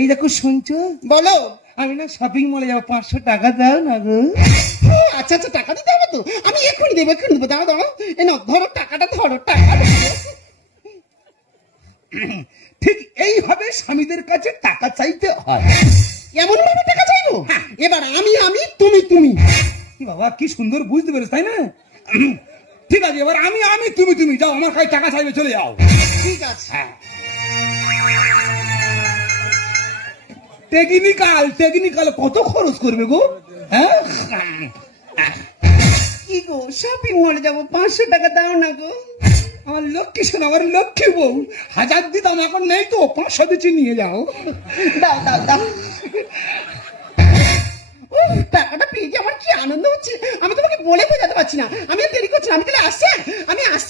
এই দেখো শুনছো, বলো। আমি না শপিং মলে যাবো, 500 টাকা দাও না গো। ও, আচ্ছা আচ্ছা, টাকা দিতে হবে তো, আমি এক্ষুনি দেবো, এক্ষুনি দেবো। দাঁড়াও দাঁড়াও, এই নাও, ধরো টাকাটা, ধরো টাকাটা। ঠিক এইভাবে স্বামীদের কাছে টাকা চাইতে হয়। এমন ভাবে টাকা চাইবো? এবার আমি তুমি তুমি। কি বাবা, কি সুন্দর বুঝতে পেরেছ, তাই না? ঠিক আছে, এবার আমি তুমি যাও, আমার কাছে টাকা চাইবে, চলে যাও। ঠিক আছে। টেকনিক্যাল কত খরচ করবে গো? হ্যাঁ, কি গো, শপিং মলে যাবো, 500 টাকা দাও না গো। আমার লক্ষ্মী শোন, আমার লক্ষ্মী বউ, 1000 দিতাম, এখন নেই তো, 500 দিচ্ছি, নিয়ে যাও। দাও দাও দাও। উফ, টাকাটা পেয়ে যে আমার কি আনন্দ হচ্ছে, আমি তোমাকে বলে বোঝাতে পারছি না। আমি আর দেরি করছি না, আমি তাহলে আসছি, আমি আসছি।